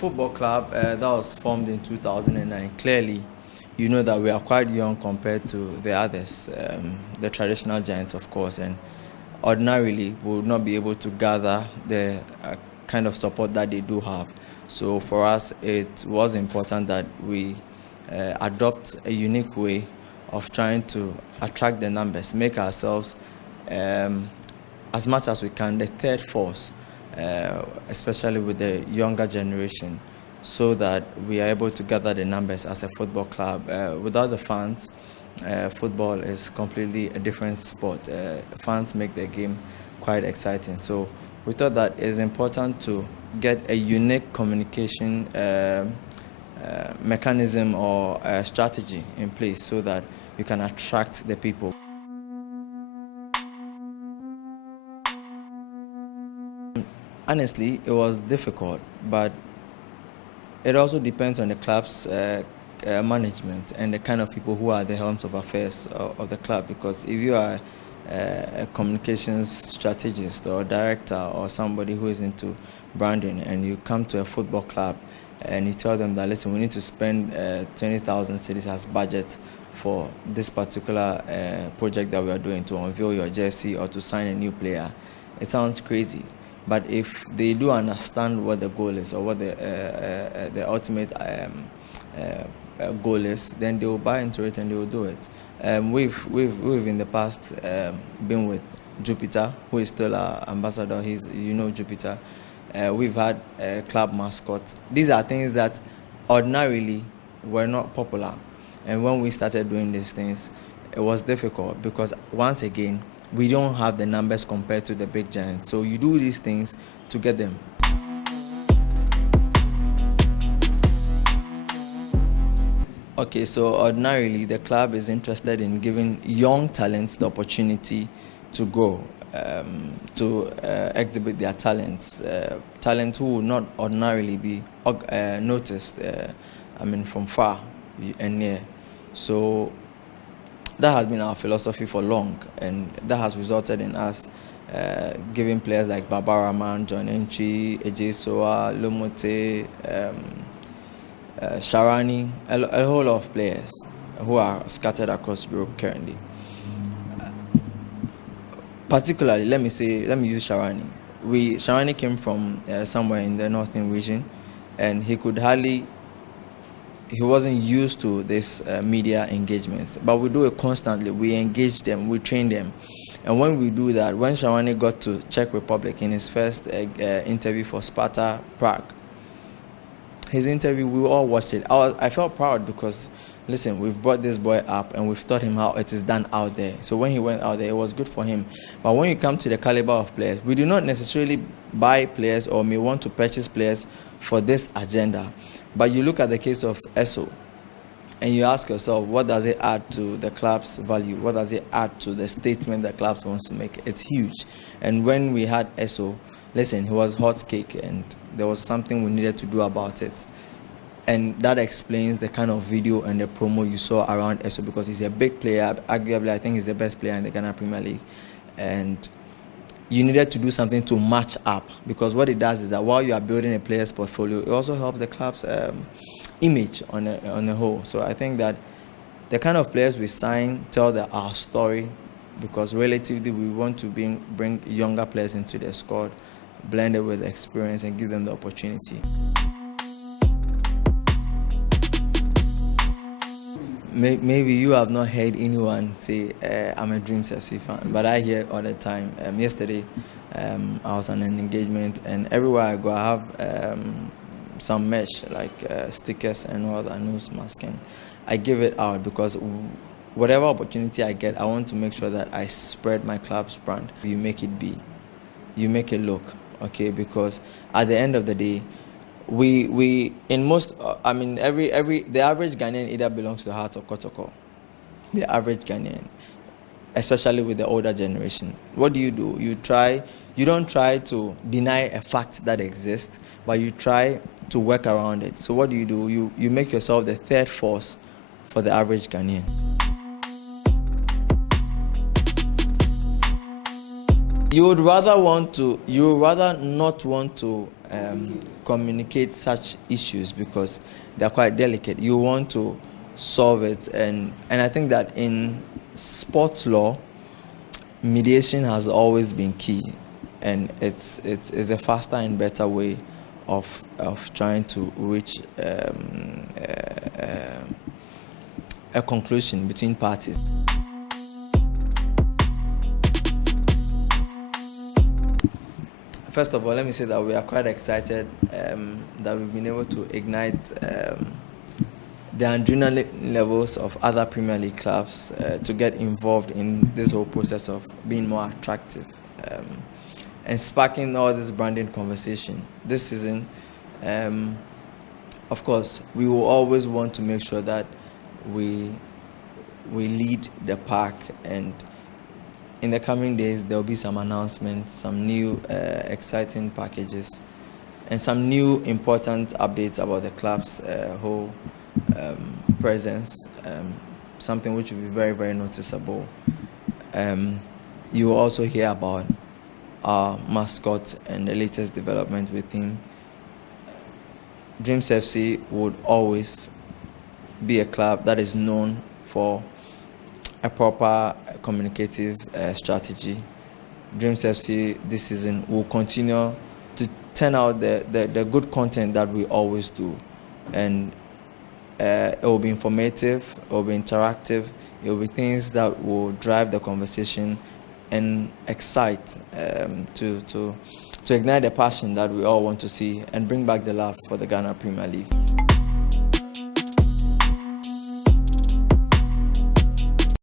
football club that was formed in 2009, clearly, you know that we are quite young compared to the others, the traditional giants, of course, and ordinarily we would not be able to gather the kind of support that they do have. So for us, it was important that we adopt a unique way of trying to attract the numbers, make ourselves as much as we can the third force, especially with the younger generation, so that we are able to gather the numbers as a football club. Without the fans, football is completely a different sport. Fans make the game quite exciting. So we thought that it's important to get a unique communication mechanism or strategy in place so that you can attract the people. Honestly, it was difficult, but it also depends on the club's management and the kind of people who are the helms of affairs of the club. Because if you are a communications strategist or director or somebody who is into branding and you come to a football club and you tell them that, listen, we need to spend 20,000 cedis as budget for this particular project that we are doing, to unveil your jersey or to sign a new player, it sounds crazy. But if they do understand what the goal is or what the ultimate goal is, then they will buy into it and they will do it. We've in the past been with Jupiter, who is still our ambassador. He's, Jupiter. We've had a club mascot. These are things that ordinarily were not popular. And when we started doing these things, it was difficult because, once again, we don't have the numbers compared to the big giants. So you do these things to get them. Okay, so ordinarily the club is interested in giving young talents the opportunity to grow, to exhibit their talents. Talents who will not ordinarily be noticed, from far and near. So that has been our philosophy for long, and that has resulted in us giving players like Baba Rahman, John Entry, Eje Soa, Lomote, Sharani, a whole lot of players who are scattered across Europe currently. Particularly, let me use Sharani. Sharani came from somewhere in the northern region, and he wasn't used to this media engagements, but we do it constantly. We engage them, we train them. And when we do that, when Sharani got to Czech Republic in his first interview for Sparta Prague, his interview, we all watched it. I felt proud because, listen, we've brought this boy up and we've taught him how it is done out there. So when he went out there, it was good for him. But when you come to the caliber of players, we do not necessarily buy players or may want to purchase players for this agenda. But you look at the case of Eso and you ask yourself, what does it add to the club's value? What does it add to the statement the club wants to make? It's huge. And when we had Eso, listen, he was hot cake and there was something we needed to do about it. And that explains the kind of video and the promo you saw around Eso, because he's a big player. Arguably, I think he's the best player in the Ghana Premier League. And you needed to do something to match up, because what it does is that while you are building a player's portfolio, it also helps the club's image on the whole. So I think that the kind of players we sign tell our story, because relatively we want to bring younger players into the squad, blend it with experience and give them the opportunity. Maybe you have not heard anyone say, I'm a Dreams FC fan, but I hear all the time. Yesterday, I was on an engagement, and everywhere I go, I have some merch, like stickers and all that, nose mask, and I give it out because whatever opportunity I get, I want to make sure that I spread my club's brand. You make it be, you make it look, okay? Because at the end of the day, we in most, the average Ghanaian either belongs to Hearts or Kotoko. The average Ghanaian, especially with the older generation. What do? You don't try to deny a fact that exists, but you try to work around it. So what do? You make yourself the third force for the average Ghanaian. You would rather not want to communicate such issues because they're quite delicate. You want to solve it, and I think that in sports law, mediation has always been key, and it's a faster and better way of trying to reach a conclusion between parties. First of all, let me say that we are quite excited that we've been able to ignite the adrenaline levels of other Premier League clubs to get involved in this whole process of being more attractive and sparking all this branding conversation. This season, of course, we will always want to make sure that we lead the pack, and in the coming days, there will be some announcements, some new exciting packages, and some new important updates about the club's whole presence, something which will be very, very noticeable. You will also hear about our mascot and the latest development with him. Dreams FC would always be a club that is known for a proper communicative strategy. Dreams FC this season will continue to turn out the good content that we always do, and it will be informative, it will be interactive, it will be things that will drive the conversation and excite to ignite the passion that we all want to see and bring back the love for the Ghana Premier League.